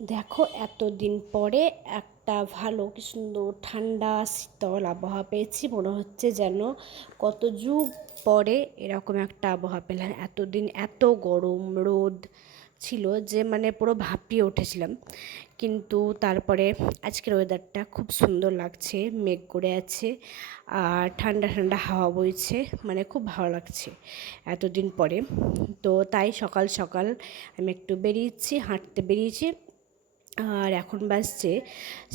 দেখো, এতদিন পরে একটা ভালো কি সুন্দর ঠান্ডা শীতল আবহাওয়া পেয়েছি। মনে হচ্ছে যেন কত যুগ পরে এরকম একটা আবহাওয়া পেলাম। এতদিন এত গরম রোদ ছিল যে মানে পুরো ভাপিয়ে উঠেছিলাম। কিন্তু তারপরে আজকের ওয়েদারটা খুব সুন্দর লাগছে, মেঘ করে আছে আর ঠান্ডা ঠান্ডা হাওয়া বইছে মানে খুব ভালো লাগছে এতদিন পরে। তো তাই সকাল সকাল আমি একটু বেরিয়েছি, হাঁটতে বেরিয়েছি। আর এখন বাজছে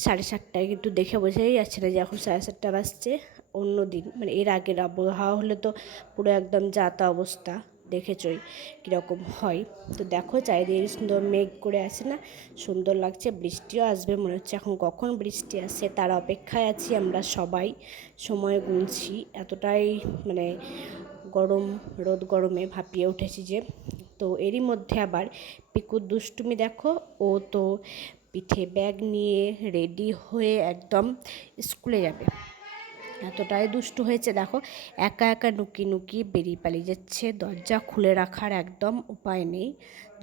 সাড়ে সাতটায়, কিন্তু দেখে বোঝাই যাচ্ছে না যে এখন সাড়ে সাতটা বাজছে। অন্য দিন মানে এর আগের আবহাওয়া হলে তো পুরো একদম যাতা অবস্থা দেখেছই কীরকম হয়। তো দেখো চারিদিকে সুন্দর মেঘ করে আছে না, সুন্দর লাগছে, বৃষ্টিও আসবে মনে হচ্ছে। এখন কখন বৃষ্টি আসে তার অপেক্ষায় আছি আমরা সবাই। সময় গুনছি, এতটাই মানে গরম, রোদ গরমে ভাপিয়ে উঠেছি যে তো এরই মধ্যে আবার পিকুর দুষ্টুমি দেখো, ও তো পিঠে ব্যাগ নিয়ে রেডি হয়ে একদম স্কুলে যাবে। এতটাই দুষ্টু হয়েছে দেখো, একা একা নুকি নুকি বেরিয়ে পালিয়ে যাচ্ছে, দরজা খুলে রাখার একদম উপায় নেই।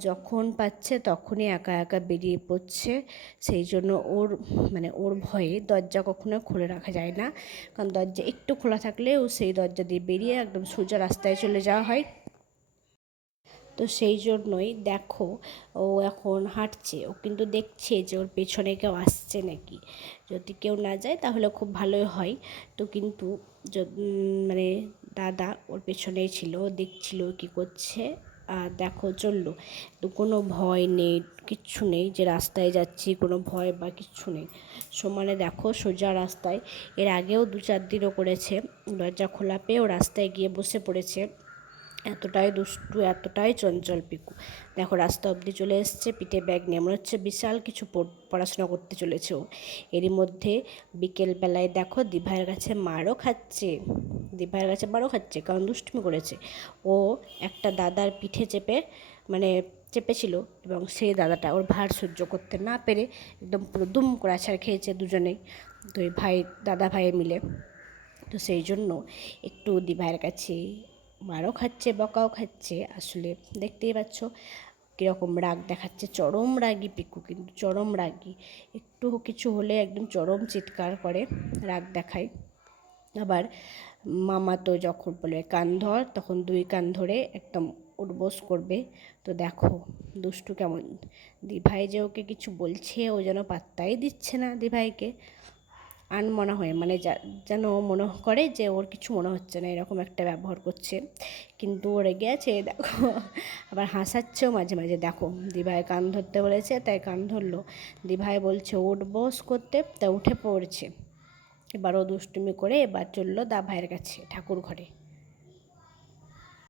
যখন পাচ্ছে তখনই একা একা বেরিয়ে পড়ছে, সেই জন্য ওর মানে ওর ভয়ে দরজা কখনো খুলে রাখা যায় না। কারণ দরজা একটু খোলা থাকলে ও সেই দরজা দিয়ে বেরিয়ে একদম সোজা রাস্তায় চলে যাওয়া হয়। তো সেই জন্যই দেখো ও এখন হাঁটছে। ও কিন্তু দেখছে যে ওর পেছনে কেউ আসছে নাকি। যদি কেউ না যায় তাহলে খুব ভালোই হয়। তো কিন্তু মানে দাদা ওর পেছনেই ছিল। ও দেখছিল কী করছে। আর দেখো চলল। তো কোনো ভয় নেই, কিচ্ছু নেই যে রাস্তায় যাচ্ছি, কোনো ভয় বা কিচ্ছু নেই। সমানে দেখো সোজা রাস্তায়। এর আগেও দু চার দিনও করেছে। দরজা খোলা পেয়েও রাস্তায় গিয়ে বসে পড়েছে। এতটাই দুষ্টু, এতটাই চঞ্চল পিকু। দেখো, রাস্তা অবধি চলে এসছে, পিঠে ব্যাগ নিয়ে। মনে হচ্ছে বিশাল কিছু পড়াশোনা করতে চলেছে ও। এরই মধ্যে বিকেলবেলায় দেখো, দিভাইয়ের কাছে মারও খাচ্ছে। দিভাইয়ের কাছে মারও খাচ্ছে, কারণ দুষ্টুমি করেছে। ও একটা দাদার পিঠে চেপে মানে চেপেছিল এবং সেই দাদাটা ওর ভার সহ্য করতে না পেরে একদম পুরো দুম করে আছাড় খেয়েছে দুজনেই, দুই ভাই, দাদা ভাই মিলে। তো সেই জন্য একটু দিভাইয়ের কাছে মারও খাচ্ছে, বকাও খাচ্ছে। আসলে দেখতেই পাচ্ছ কীরকম রাগ দেখাচ্ছে। চরম রাগি পিকু, কিন্তু চরম রাগি। একটু কিছু হলে একদম চরম চিৎকার করে, রাগ দেখায়। আবার মামা তো যখন বলে কান ধর, তখন দুই কান ধরে একদম উঠবোস করবে। তো দেখো, দুষ্টু কেমন। দিভাই যে ওকে কিছু বলছে, ও যেন পাত্তাই দিচ্ছে না দিভাইকে। আনমনা হয়ে মানে যেন মনে করে যে ওর কিছু মনে হচ্ছে না, এরকম একটা ব্যবহার করছে। কিন্তু ও রেগে আছে দেখো, আবার হাসাচ্ছেও মাঝে মাঝে। দেখো, দিভাই কান ধরতে বলেছে, তাই কান ধরলো। দিভাই বলছে উঠ বস করতে। তা উঠে পড়ছে। এবার ও দুষ্টুমি করে এবার চলল দা ভাইয়ের কাছে ঠাকুর ঘরে